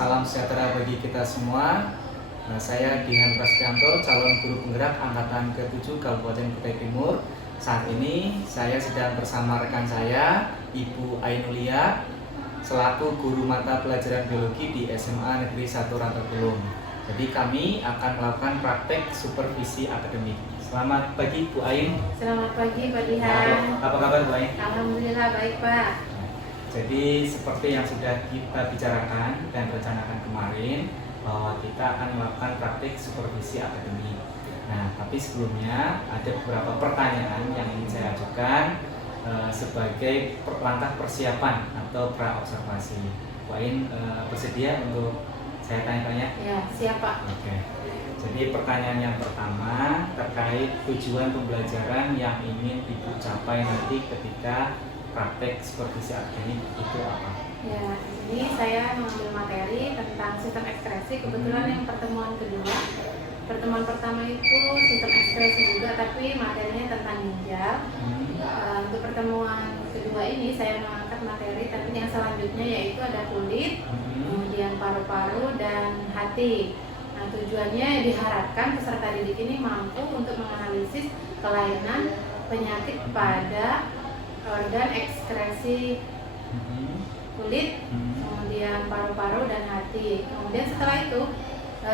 Salam sejahtera bagi kita semua. Saya Dihan Prasetyanto, calon guru penggerak angkatan ke-7 Kabupaten Kutai Timur. Saat ini saya sedang bersama rekan saya, Ibu Ainulia, selaku guru mata pelajaran biologi di SMA Negeri 1 Rantagulung. Jadi kami akan melakukan praktek supervisi akademik. Selamat pagi Bu Ain. Selamat pagi Pak Dihan. Apa kabar Bu Ain? Alhamdulillah baik Pak. Jadi seperti yang sudah kita bicarakan dan rencanakan kemarin, bahwa kita akan melakukan praktik supervisi akademik. Nah, tapi sebelumnya ada beberapa pertanyaan yang ingin saya ajukan sebagai langkah persiapan atau pra-observasi. Bu Ain bersedia untuk saya tanya-tanya? Ya, siap Pak. Oke. Jadi pertanyaan yang pertama terkait tujuan pembelajaran yang ingin Ibu capai nanti ketika praktek supervisi akademik itu apa? Ya, di sini saya mengambil materi tentang sistem ekspresi. Kebetulan yang pertemuan kedua, pertemuan pertama itu sistem ekspresi juga, tapi materinya tentang ginjal. Untuk pertemuan kedua ini saya mengangkat materi, tapi yang selanjutnya yaitu ada kulit, kemudian paru-paru dan hati. Nah, tujuannya diharapkan peserta didik ini mampu untuk menganalisis kelainan penyakit pada organ ekskresi kulit, kemudian paru-paru dan hati. Kemudian setelah itu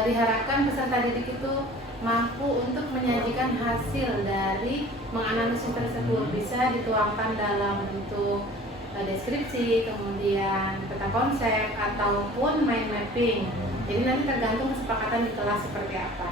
diharapkan peserta didik itu mampu untuk menyajikan hasil dari menganalisis tersebut, bisa dituangkan dalam bentuk deskripsi, kemudian peta konsep ataupun mind mapping. Jadi nanti tergantung kesepakatan di kelas seperti apa.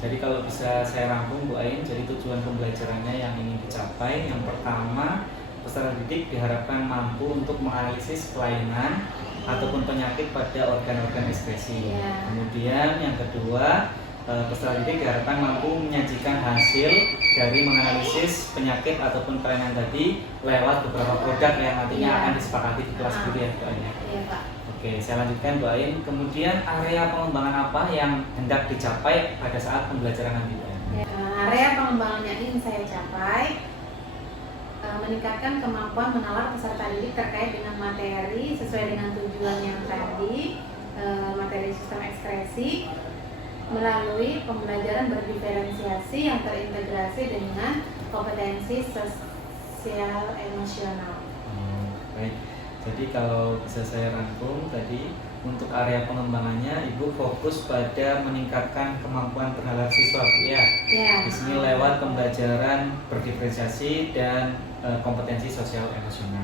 Jadi kalau bisa saya rangkum Bu Ain, jadi tujuan pembelajarannya yang ingin dicapai, yang pertama peserta didik diharapkan mampu untuk menganalisis kelainan ataupun penyakit pada organ-organ ekskresi. Kemudian yang kedua, peserta didik diharapkan mampu menyajikan hasil dari menganalisis penyakit ataupun kelainan tadi lewat beberapa produk yang nantinya akan disepakati di kelas dulu ya Bu Ain. Iya Pak. Oke, saya lanjutkan Bu Ain. Kemudian area pengembangan apa yang hendak dicapai pada saat pembelajaran nanti Bu Ain? Area pengembangan yang ingin saya capai meningkatkan kemampuan menalar peserta didik terkait dengan materi sesuai dengan tujuan yang tadi, materi sistem ekspresi melalui pembelajaran berdiferensiasi yang terintegrasi dengan kompetensi sosial emosional. Baik. Jadi kalau bisa saya rangkum tadi, untuk area pengembangannya Ibu fokus pada meningkatkan kemampuan bernalar siswa Bu ya. Di sini lewat pembelajaran berdiferensiasi dan kompetensi sosial emosional.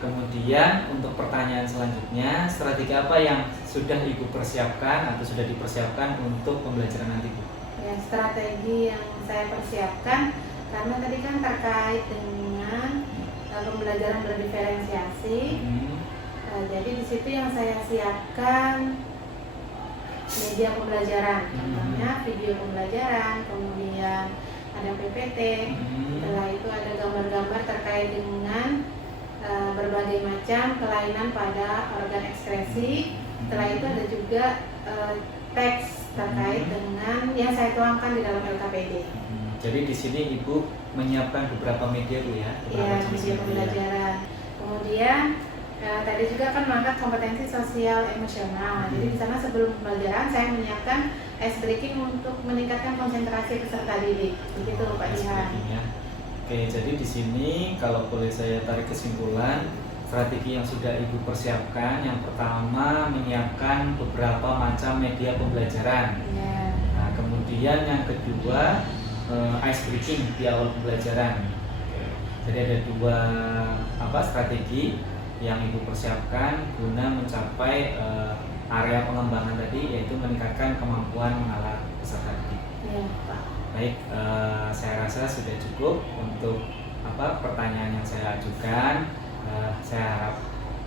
Kemudian untuk pertanyaan selanjutnya, strategi apa yang sudah Ibu persiapkan atau sudah dipersiapkan untuk pembelajaran nanti Bu? Ya, strategi yang saya persiapkan karena tadi kan terkait dengan pembelajaran berdiferensiasi. Jadi di situ yang saya siapkan media pembelajaran, contohnya video pembelajaran, kemudian ada PPT, setelah itu ada gambar-gambar terkait dengan berbagai macam kelainan pada organ ekskresi. Setelah itu ada juga teks terkait dengan yang saya tuangkan di dalam LKPD. Jadi di sini Ibu menyiapkan beberapa media Bu ya? Iya, media pembelajaran. Kemudian tadi juga kan mengangkat kompetensi sosial emosional. Jadi di sana sebelum pembelajaran saya menyiapkan ice breaking untuk meningkatkan konsentrasi peserta didik. Begitu Pak Dihan. Oke, jadi di sini kalau boleh saya tarik kesimpulan, strategi yang sudah Ibu persiapkan, yang pertama menyiapkan beberapa macam media pembelajaran. Nah, kemudian yang kedua ice breaking di awal pembelajaran. Jadi ada dua strategi yang Ibu persiapkan guna mencapai area pengembangan tadi, yaitu meningkatkan kemampuan mengalah peserta didik. Baik, saya rasa sudah cukup untuk pertanyaan yang saya ajukan. Saya harap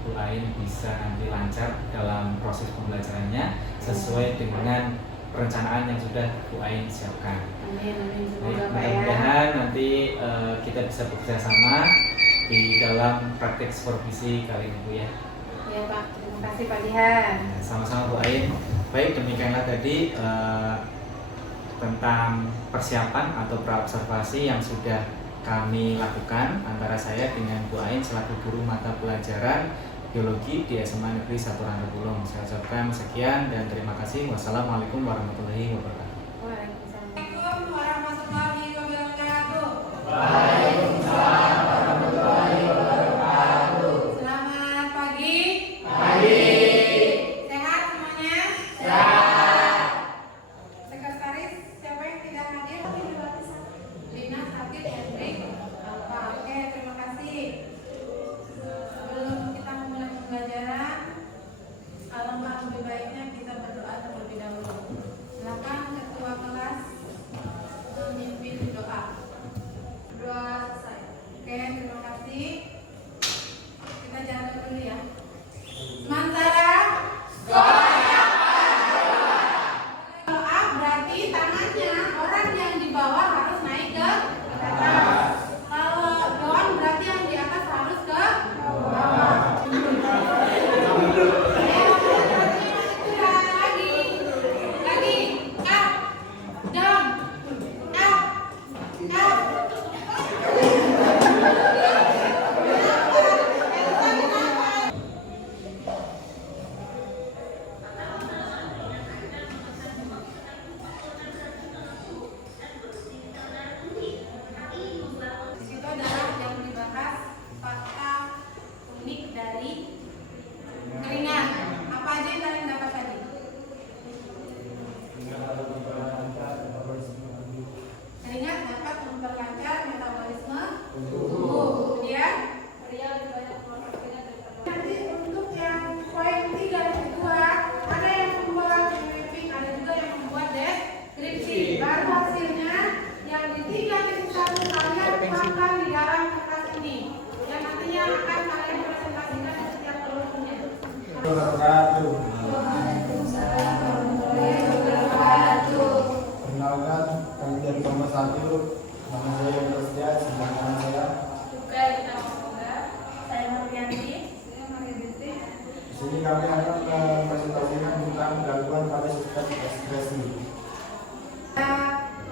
Bu Ain bisa nanti lancar dalam proses pembelajarannya sesuai dengan perencanaan yang sudah Bu Ain siapkan. Amin. Semoga mudah-mudahan nanti kita bisa bekerja sama di dalam praktek supervisi kali ini Bu ya. Iya Pak, terima kasih Pak Dihan. Sama-sama Bu Ain. Baik, demikianlah tadi tentang persiapan atau pra-observasi yang sudah kami lakukan antara saya dengan Bu Ain selaku guru mata pelajaran Biologi di SMA Negeri 1 Rangka Bulong. Saya ucapkan sekian dan terima kasih. Wassalamualaikum warahmatullahi wabarakatuh. Waalaikumsalam. Assalamualaikum warahmatullahi wabarakatuh. Waalaikumsalam warahmatullahi wabarakatuh. Selamat pagi. Pagi. Sehat semuanya? Sehat. Sekretaris siapa yang tidak hadir? Lina, Sakit, Hendrik. Oke, terima kasih. Sebelum kita memulai pembelajaran, alangkah lebih baiknya kita berdoa terlebih dahulu. Silakan ketua kelas memimpin doa. Doa selesai. Oke, terima kasih. Kita jalan dulu ya. Sementara doa berarti tangannya orang yang di bawah harus naik ke atas. Kalau doan berarti yang di atas harus ke bawah. Lagi, up, down, up, up. Di situ adalah yang dibahas fakta unik dari keringat. Apa aja yang kalian dapat tadi? Keringat dapat memperlancar metabolisme tubuh. Kemudian nanti untuk yang poin 3 dan 2 ada yang membuat briefing, ada juga yang membuat deskripsi. Baru hasilnya yang di 3.1 kalian tuangkan di dalam kertas ini yang nantinya akan kalian presentasikan di setiap kelompoknya. Wabarakatuh. Waalaikumsalam warahmatullahi wabarakatuh. Perkenalkan, kami dari kelompok 1. Nama saya Yusya, sedangkan saya Juga kita semoga saya Nuryanti, saya Maria Binti. di sini kami akan mempresentasikan tentang gangguan pada sistem ekspresi.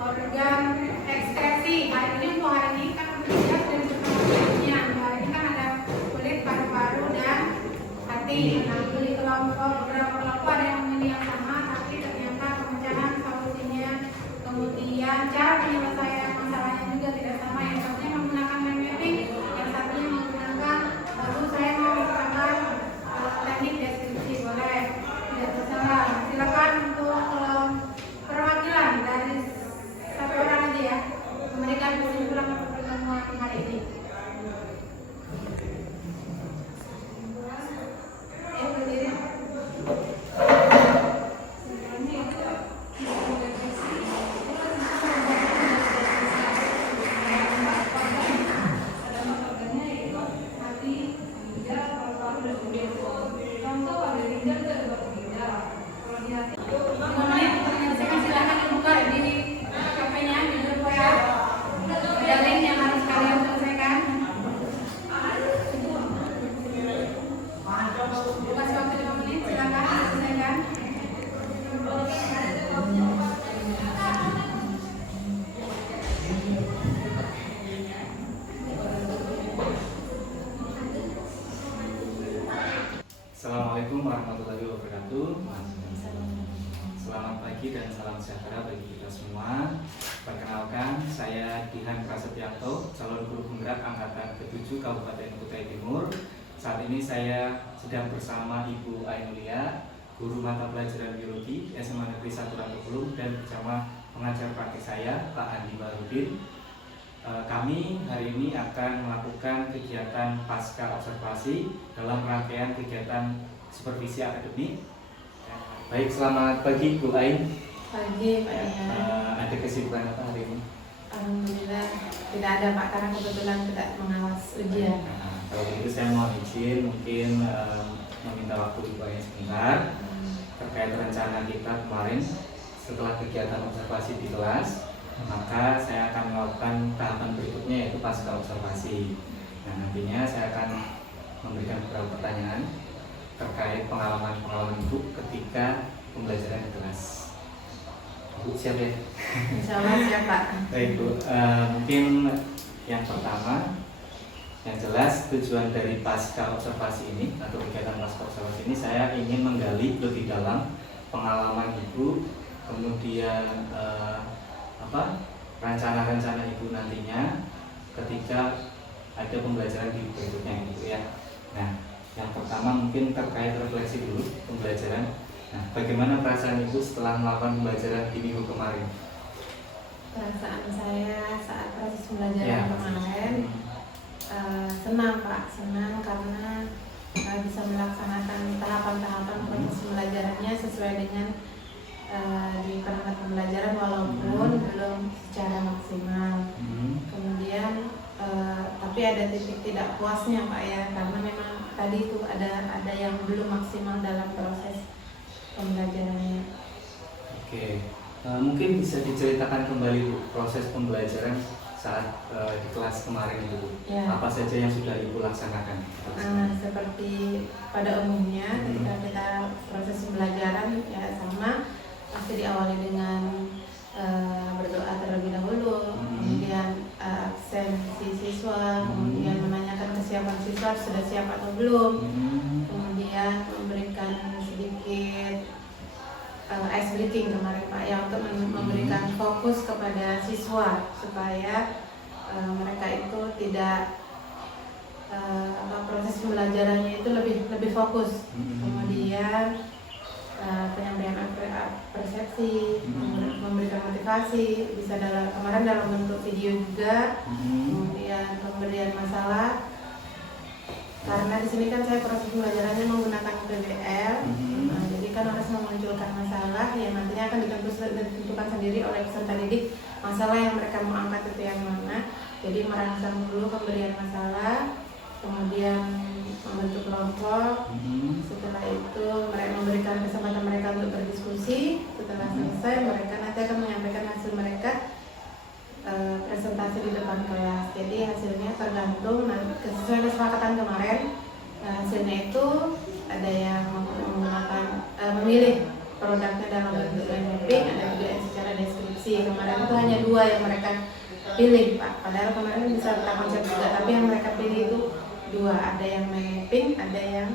Organ ekskresi. Hari ini untuk hari ini kan lihat dari sebelumnya. Hari ini kan ada kulit, paru-paru dan hati. Nah, di kelompok beberapa kelompok ada yang memilih yang sama, tapi ternyata pemecahan solusinya, kemudian cara penyelesaian masalahnya juga tidak sama. Yang satunya menggunakan mind mapping, yang satunya menggunakan lalu saya mau tambah teknik deskripsi. Boleh, tidak masalah. Silakan untuk perwakilan dari satu orang aja ya, memberikan kesimpulan pertemuan hari ini. Ayo berdiri. Silakan dibuka di HP-nya, di grup WA. Ada link yang harus kalian selesaikan. Kasih waktu 5 menit, silakan selesaikan. Assalamualaikum warahmatullahi wabarakatuh. Selamat pagi dan salam sejahtera bagi kita semua. Perkenalkan, saya Dihan Prasetyanto, calon guru penggerak angkatan ke-7 Kabupaten Kutai Timur. Saat ini saya sedang bersama Ibu Ainulia, guru mata pelajaran biologi SMA Negeri 1 Rangka Bulong, dan bersama pengajar praktik saya, Pak Andi Barudin. Kami hari ini akan melakukan kegiatan pasca observasi dalam rangkaian kegiatan supervisi akademik. Baik, selamat pagi Bu Ain. Pagi Pak Dian. Ada kesibukan apa hari ini? Alhamdulillah tidak ada Pak, karena kebetulan tidak mengawas ujian. Nah, kalau begitu saya mohon izin mungkin meminta waktu Ibu Ain sebentar terkait rencana kita kemarin setelah kegiatan observasi di kelas. Maka saya akan melakukan tahapan berikutnya, yaitu pasca observasi. Nah, nantinya saya akan memberikan beberapa pertanyaan terkait pengalaman-pengalaman Ibu ketika pembelajaran di kelas. Bu, siap ya? Insya Allah siap Pak. Baik Bu, mungkin yang pertama Yang jelas tujuan dari pasca observasi ini atau kegiatan pasca observasi ini saya ingin menggali lebih dalam pengalaman Ibu, kemudian rencana-rencana Ibu nantinya ketika ada pembelajaran di berikutnya gitu ya. Nah, yang pertama mungkin terkait refleksi dulu pembelajaran. Nah, bagaimana perasaan Ibu setelah melakukan pembelajaran di minggu kemarin? Perasaan saya saat proses pembelajaran kemarin senang Pak, senang karena bisa melaksanakan tahapan-tahapan proses pembelajarannya sesuai dengan di perangkat pembelajaran walaupun belum secara maksimal. Kemudian tapi ada titik tidak puasnya Pak ya, karena memang tadi itu ada yang belum maksimal dalam proses pembelajarannya. Oke, mungkin bisa diceritakan kembali Bu, proses pembelajaran saat di kelas kemarin itu, Ya. apa saja yang sudah Ibu laksanakan? Seperti pada umumnya ketika kita proses pembelajaran ya sama, pasti diawali dengan berdoa terlebih dahulu, kemudian absensi siswa, kemudian menanyakan kesiapan siswa sudah siap atau belum, kemudian memberikan sedikit ice breaking kemarin Pak ya, untuk memberikan fokus kepada siswa supaya mereka itu tidak proses pembelajarannya itu lebih fokus. Kemudian penyampaian persepsi, memberikan motivasi, bisa kemarin dalam bentuk video juga, kemudian pemberian masalah. Karena di sini kan saya proses pembelajarannya menggunakan PBL, jadi kan harus memunculkan masalah yang nantinya akan ditentukan sendiri oleh peserta didik masalah yang mereka mau angkat itu yang mana. Jadi merangsang dulu pemberian masalah, kemudian membentuk kelompok. Setelah itu mereka memberikan kesempatan mereka untuk berdiskusi. Setelah selesai mereka nanti akan menyampaikan hasil mereka presentasi di depan kelas. Jadi hasilnya tergantung sesuai kesepakatan kemarin. Hasilnya itu ada yang menggunakan memilih produknya dalam bentuk mapping, ada juga yang secara deskripsi. Kemarin itu hanya 2 yang mereka pilih Pak. Padahal kemarin bisa konsep juga, tapi yang mereka pilih itu 2, ada yang mapping, ada yang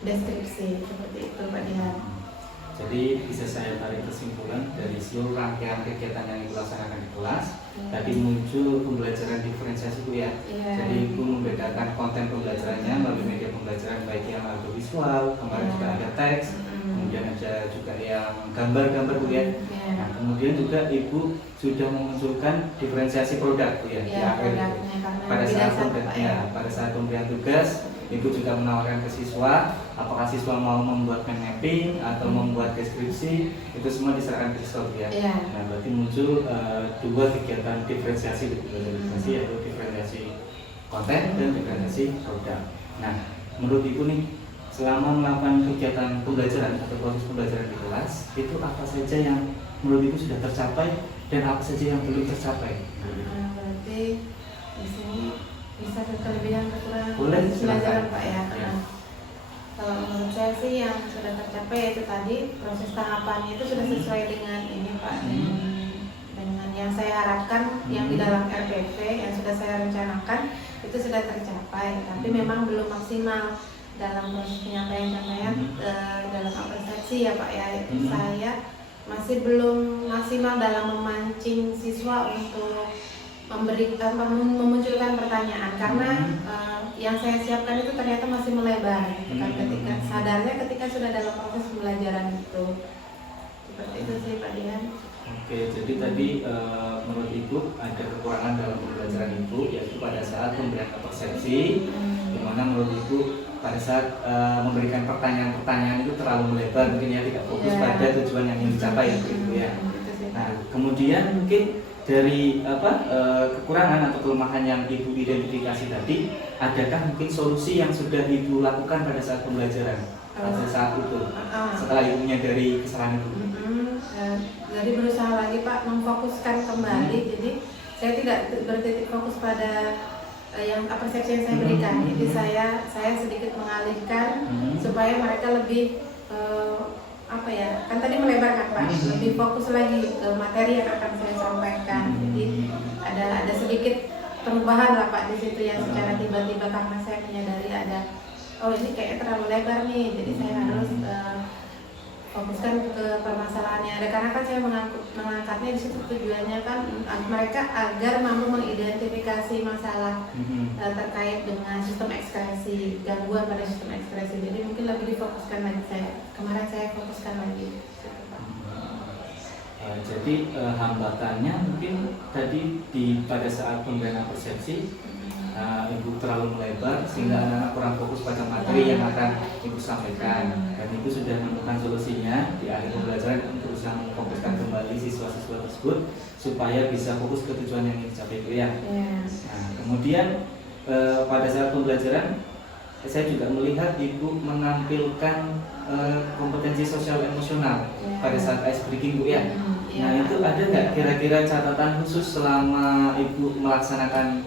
deskripsi, seperti itu Pak Dian. Jadi bisa saya tarik kesimpulan dari seluruh rangkaian kegiatan yang Ibu laksanakan di kelas. Tadi muncul pembelajaran diferensiasi Bu ya. Jadi Ibu membedakan konten pembelajarannya melalui media pembelajaran baik yang audiovisual, kemarin juga ada teks, kemudian ada juga yang gambar-gambar Bu ya. Nah, kemudian juga Ibu sudah memunculkan diferensiasi produk Bu ya, di akhir itu. Pada saat pemberian tugas, Ibu juga menawarkan ke siswa, apakah siswa mau membuat mind mapping atau membuat deskripsi, itu semua diserahkan ke siswa ya. Nah, berarti muncul 2 kegiatan diferensiasi, yaitu diferensiasi konten dan diferensiasi produk. Nah, menurut Ibu nih, selama melakukan kegiatan pembelajaran atau proses pembelajaran di kelas, itu apa saja yang menurut Ibu sudah tercapai dan apa saja yang belum tercapai? Berarti di sini bisa kelebihan kekurangan silakan. pembelajaran Pak ya. Kalau menurut saya sih yang sudah tercapai yaitu tadi proses tahapannya itu sudah sesuai dengan ini Pak, dengan yang saya harapkan yang di dalam RPP yang sudah saya rencanakan itu sudah tercapai, tapi memang belum maksimal dalam proses penyampaian dalam apresiasi ya Pak ya. Itu saya masih belum maksimal dalam memancing siswa untuk memunculkan pertanyaan, karena yang saya siapkan itu ternyata masih melebar gitu kan, ketika sadarnya ketika sudah dalam proses pembelajaran itu. Seperti itu sih Pak Dian. Oke, jadi tadi menurut Ibu ada kekurangan dalam pembelajaran Ibu, yaitu pada saat pemberian persepsi, di mana menurut Ibu pada saat memberikan pertanyaan-pertanyaan itu terlalu melebar, mungkin ya tidak fokus pada tujuan yang ingin dicapai gitu ya. Nah, kemudian mungkin dari kekurangan atau kelemahan yang Ibu identifikasi tadi, adakah mungkin solusi yang sudah Ibu lakukan pada saat pembelajaran pada saat itu setelah Ibu menyadari kesalahan itu? Jadi berusaha lagi Pak memfokuskan kembali. Jadi saya tidak bertitik fokus pada yang persepsi yang saya berikan. Jadi saya sedikit mengalihkan supaya mereka lebih kan tadi melebarkan Pak, lebih fokus lagi ke materi yang akan saya sampaikan. Jadi ada sedikit perubahan lah Pak di situ ya secara tiba-tiba, karena saya menyadari ada ini kayaknya terlalu lebar nih, jadi saya harus fokuskan ke permasalahannya. Ada karena kan saya mengangkatnya di situ tujuannya kan mereka agar mampu mengidentifikasi masalah terkait dengan sistem ekspresi, gangguan pada sistem ekspresi. Jadi mungkin lebih difokuskan lagi kemarin saya fokuskan lagi. Jadi hambatannya mungkin tadi pada saat pemberian persepsi Ibu terlalu melebar sehingga anak-anak kurang fokus pada materi yang akan Ibu sampaikan, dan Ibu sudah menemukan solusinya di akhir pembelajaran untuk berusaha memfokuskan kembali siswa-siswa tersebut supaya bisa fokus ke tujuan yang ingin dicapai itu ya. Nah, kemudian pada saat pembelajaran saya juga melihat Ibu menampilkan kompetensi sosial emosional pada saat ice breaking Bu ya. Nah itu ada nggak kira-kira catatan khusus selama Ibu melaksanakan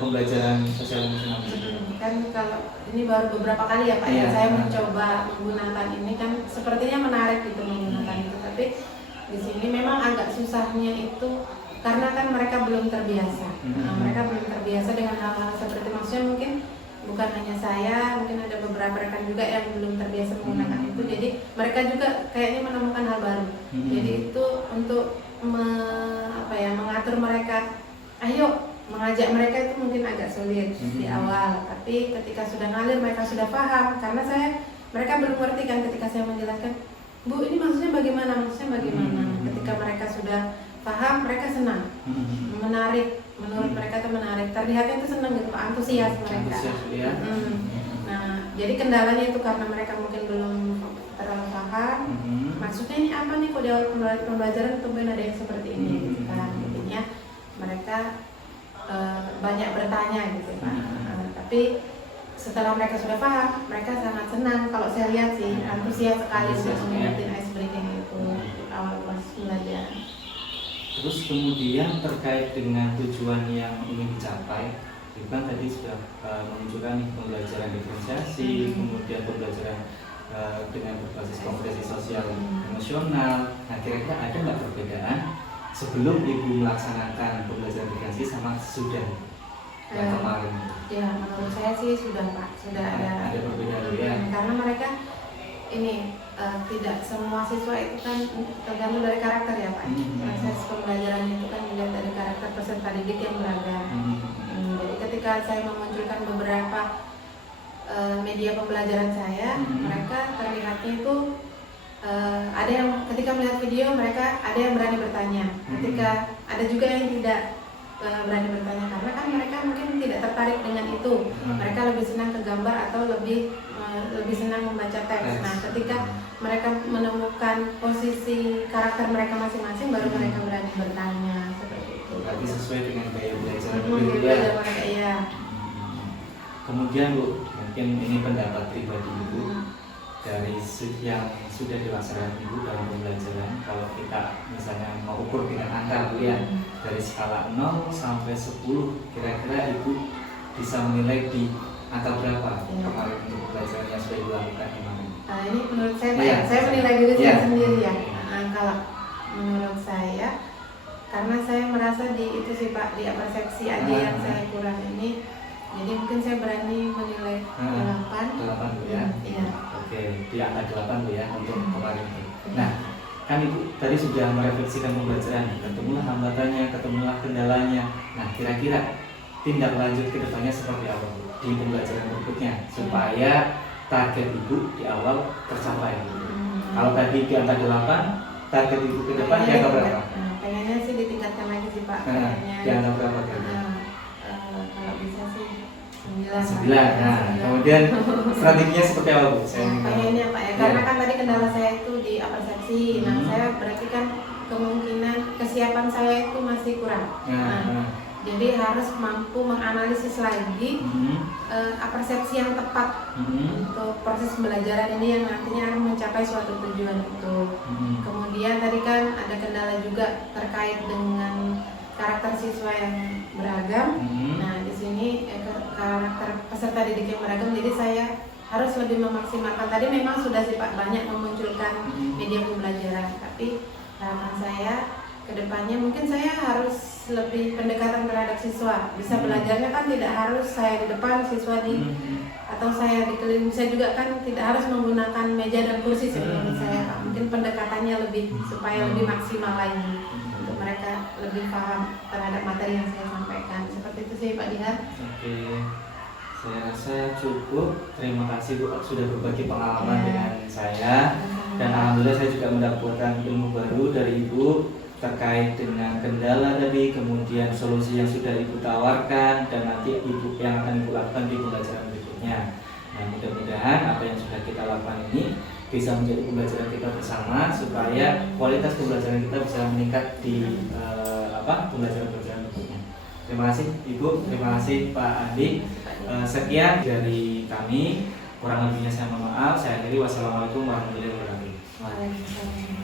pembelajaran sosial emosional? Kan kalau ini baru beberapa kali ya Pak ya, saya mencoba menggunakan ini kan sepertinya menarik gitu menggunakan itu, tapi di sini memang agak susahnya itu karena kan mereka belum terbiasa. Mereka belum terbiasa dengan hal-hal seperti, maksudnya mungkin bukan hanya saya, mungkin ada beberapa rekan juga yang belum terbiasa menggunakan itu, jadi mereka juga kayaknya menemukan hal baru. Jadi itu untuk mengatur mereka, ayo mengajak mereka itu mungkin agak sulit di awal, tapi ketika sudah ngalir mereka sudah paham, karena mereka belum ngerti kan ketika saya menjelaskan, Bu ini maksudnya bagaimana, ketika mereka sudah paham mereka senang, menarik, menurut mereka itu menarik, terlihatnya itu senang gitu, antusias mereka. Nah jadi kendalanya itu karena mereka mungkin belum terlalu paham, maksudnya ini apa nih kok di awal pembelajaran kemudian ada yang seperti ini gitu kan, intinya mereka banyak bertanya gitu Pak. Tapi setelah mereka sudah paham, mereka sangat senang. Kalau saya lihat sih antusias sekali untuk mengikuti ice breaking itu awal proses pembelajaran. Terus kemudian terkait dengan tujuan yang ingin dicapai, itu kan tadi sudah menunjukkan pembelajaran diferensiasi, kemudian pembelajaran dengan berbasis kompetensi sosial emosional. Nah kira-kira ada nggak perbedaan sebelum Ibu melaksanakan pembelajaran diferensiasi sama sudah yang kemarin? Ya menurut saya sih sudah Pak, sudah ada perbedaan ya. Karena mereka ini tidak semua siswa itu kan tergantung dari karakter ya Pak. Proses pembelajaran itu kan dilihat dari karakter peserta didik yang beragam. Jadi ketika saya memunculkan beberapa media pembelajaran saya, mereka terlihatnya itu ada yang ketika melihat video mereka ada yang berani bertanya, ketika ada juga yang tidak berani bertanya karena kan mereka mungkin tidak tertarik dengan itu, mereka lebih senang ke gambar atau lebih senang membaca teks. Nah ketika mereka menemukan posisi karakter mereka masing-masing baru mereka berani bertanya seperti itu. Berarti sesuai dengan gaya belajar mereka ya. Kemudian Bu, mungkin ini pendapat pribadi Ibu dari yang sudah dilaksanakan Ibu dalam pembelajaran. Kalau kita misalnya mau ukur dengan angka Bu ya, dari skala 0 sampai 10, kira-kira Ibu bisa menilai di angka berapa kemarin untuk pembelajaran yang sudah dilakukan kemarin? Ini menurut saya Pak, saya menilai diri saya sendiri ya. Kalau menurut saya, karena saya merasa di itu sih Pak, di persepsi aja yang saya kurang ini, jadi mungkin saya berani menilai 8 Bu ya? Iya. Oke, di angka 8 Bu ya untuk kemarin. Nah, kan Ibu tadi sudah merefleksikan pembelajaran, ketemulah hambatannya, ketemulah kendalanya. Nah, kira-kira tindak lanjut ke depannya seperti apa Bu di pembelajaran berikutnya supaya target Ibu di awal tercapai? Kalau tadi di angka 8, target Ibu ke depan di angka berapa? Pengennya sih ditingkatkan lagi sih Pak. Di angka berapa kira-kira? Kalau bisa sih 9. Nah, kemudian strateginya seperti apa Bu? Pengennya Pak ya, karena kan tadi kendala saya itu di persepsi. Nah, saya berarti kan kemungkinan kesiapan saya itu masih kurang. Jadi harus mampu menganalisis lagi persepsi yang tepat untuk proses pembelajaran ini yang nantinya akan mencapai suatu tujuan itu. Kemudian tadi kan ada kendala juga terkait dengan karakter siswa yang beragam. Nah di sini karakter peserta didik yang beragam, jadi saya harus lebih memaksimalkan. Tadi memang sudah sih Pak banyak memunculkan media pembelajaran, tapi harapan saya kedepannya mungkin saya harus lebih pendekatan terhadap siswa. Bisa belajarnya kan tidak harus saya di depan, siswa di atau saya dikelilingi, bisa juga kan tidak harus menggunakan meja dan kursi seperti saya. Mungkin pendekatannya lebih supaya lebih maksimal lagi untuk mereka lebih paham terhadap materi yang saya sampaikan. Seperti itu sih Pak Dihan. Oke, saya rasa cukup. Terima kasih Bu sudah berbagi pengalaman Ya. dengan saya. Dan alhamdulillah saya juga mendapatkan ilmu baru dari Ibu terkait dengan kendala tadi, kemudian solusi yang sudah Ibu tawarkan, dan nanti Ibu yang akan Ibu lakukan di pembelajaran berikutnya. Nah, mudah-mudahan apa yang sudah kita lakukan ini bisa menjadi pembelajaran kita bersama supaya kualitas pembelajaran kita bisa meningkat di pembelajaran berikutnya. Terima kasih Ibu, terima kasih Pak Andi. Sekian dari kami. Kurang lebihnya saya mohon maaf. Saya akhiri. Wassalamualaikum warahmatullahi wabarakatuh. Waalaikumsalam.